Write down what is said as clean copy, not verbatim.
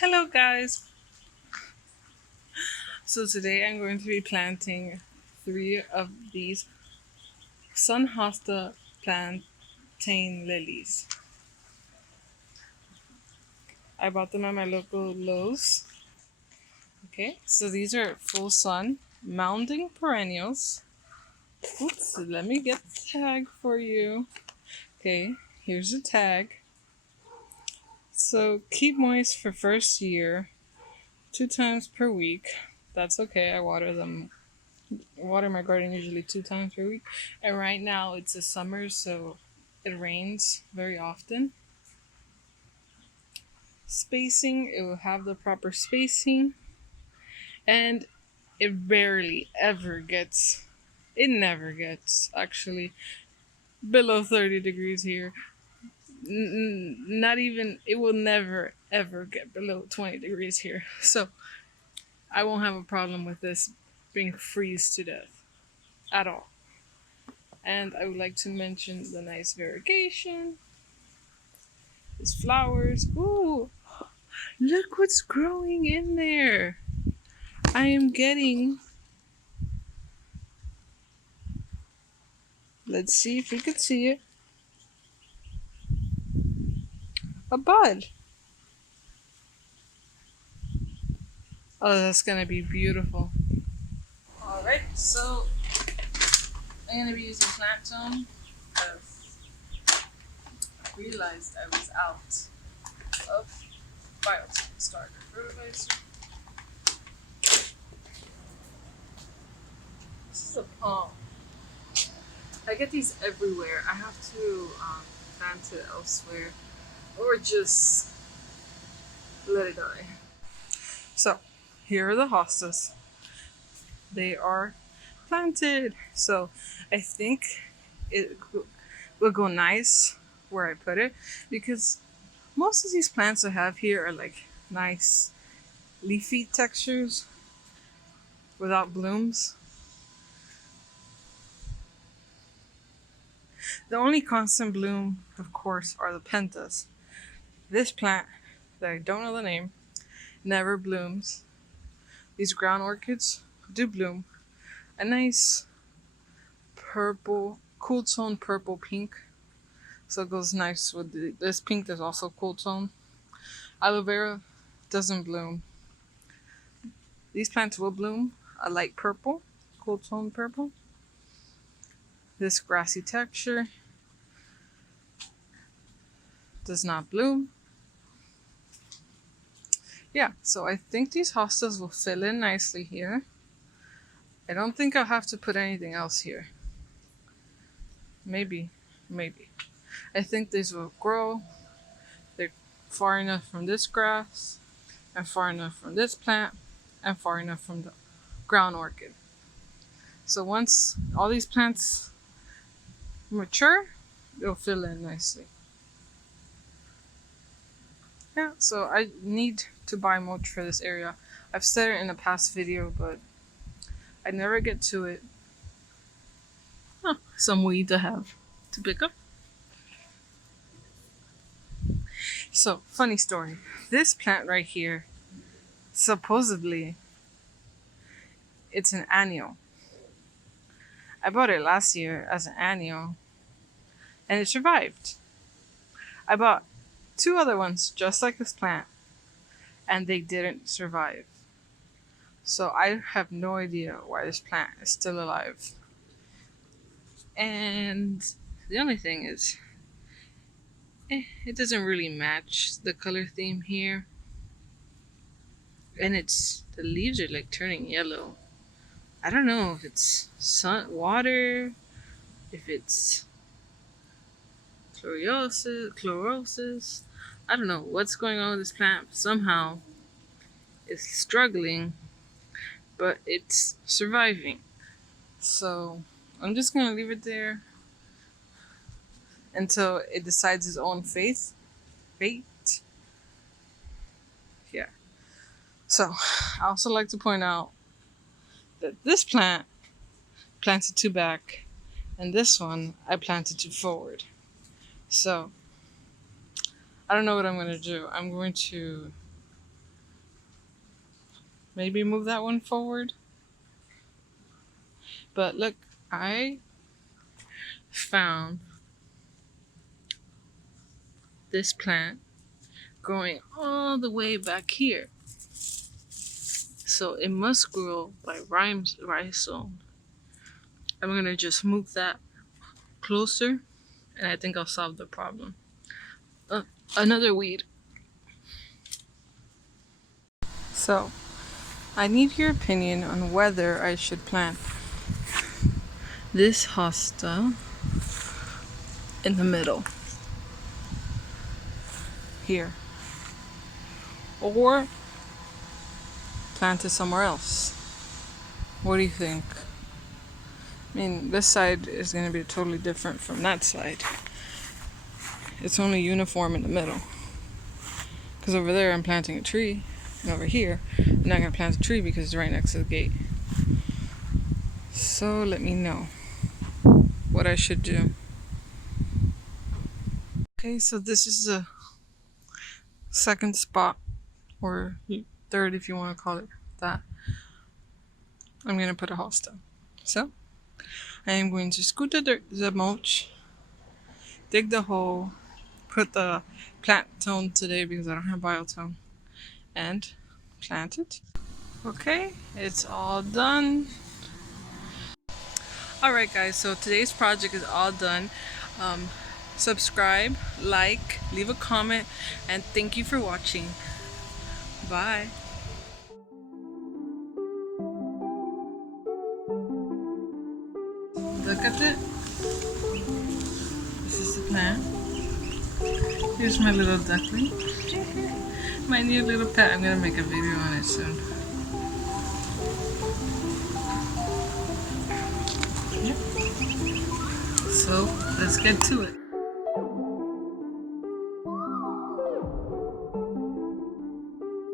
Hello guys! So today I'm going to be planting three of these Sun Hosta plantain lilies. I bought them at my local Lowe's. Okay, so these are full sun mounding perennials. Oops, let me get the tag for you. Okay, here's the tag. So keep moist for first year, 2 times per week. That's okay. I water my garden usually 2 times per week. And right now it's a summer, so it rains very often. Spacing, it will have the proper spacing. And it rarely ever gets, it never gets actually below 30 degrees here. Not even, it will never ever get below 20 degrees here. So I won't have a problem with this being freeze to death at all. And I would like to mention the nice variegation. These flowers. Ooh, look what's growing in there. I am getting. Let's see if we could see it. A bud. Oh, that's gonna be beautiful. Alright, so I'm gonna be using plant zone because I realized I was out of biotech starter fertilizer. This is a palm. I get these everywhere. I have to plant it elsewhere or just let it die. So here are the hostas. They are planted. So I think it will go nice where I put it because most of these plants I have here are like nice leafy textures without blooms. The only constant bloom, of course, are the pentas. This plant, that I don't know the name, never blooms. These ground orchids do bloom. A nice purple, cool tone purple pink. So it goes nice with this pink. There's also cool tone. Aloe vera doesn't bloom. These plants will bloom a light purple, cool tone purple. This grassy texture does not bloom. Yeah, so I think these hostas will fill in nicely here. I don't think I'll have to put anything else here. Maybe. I think these will grow. They're far enough from this grass, and far enough from this plant, and far enough from the ground orchid. So once all these plants mature, they'll fill in nicely. Yeah, so I need to buy mulch for this area. I've said it in a past video, but I never get to it. Oh, some weed to have to pick up. So, funny story. This plant right here, supposedly, it's an annual. I bought it last year as an annual, and it survived. I bought two other ones just like this plant, and they didn't survive. So I have no idea why this plant is still alive. And the only thing is, it doesn't really match the color theme here. And the leaves are like turning yellow. I don't know if it's water, if it's chlorosis. I don't know what's going on with this plant. Somehow it's struggling, but it's surviving. So I'm just gonna leave it there until it decides its own fate. Yeah. So I also like to point out that this plant planted to back, and this one I planted to forward. So I don't know what I'm gonna do. I'm going to Maybe move that one forward. But look, I found this plant growing all the way back here. So it must grow by rhizome. I'm gonna just move that closer, and I think I'll solve the problem. Another weed. So, I need your opinion on whether I should plant this hosta in the middle here, or plant it somewhere else. What do you think? I mean, this side is going to be totally different from that side. It's only uniform in the middle. Because over there I'm planting a tree, and over here I'm not going to plant a tree because it's right next to the gate. So let me know what I should do. Okay, so this is the second spot, or third if you want to call it that. I'm going to put a hosta. So I am going to scoot the mulch, dig the hole, put the plant tone today because I don't have biotone, and plant it. Okay, it's all done. Alright guys, so today's project is all done. Subscribe, like, leave a comment, and thank you for watching. Bye. Look at it. This is the plant. Here's my little duckling. My new little pet. I'm gonna make a video on it soon. Yep. So let's get to it.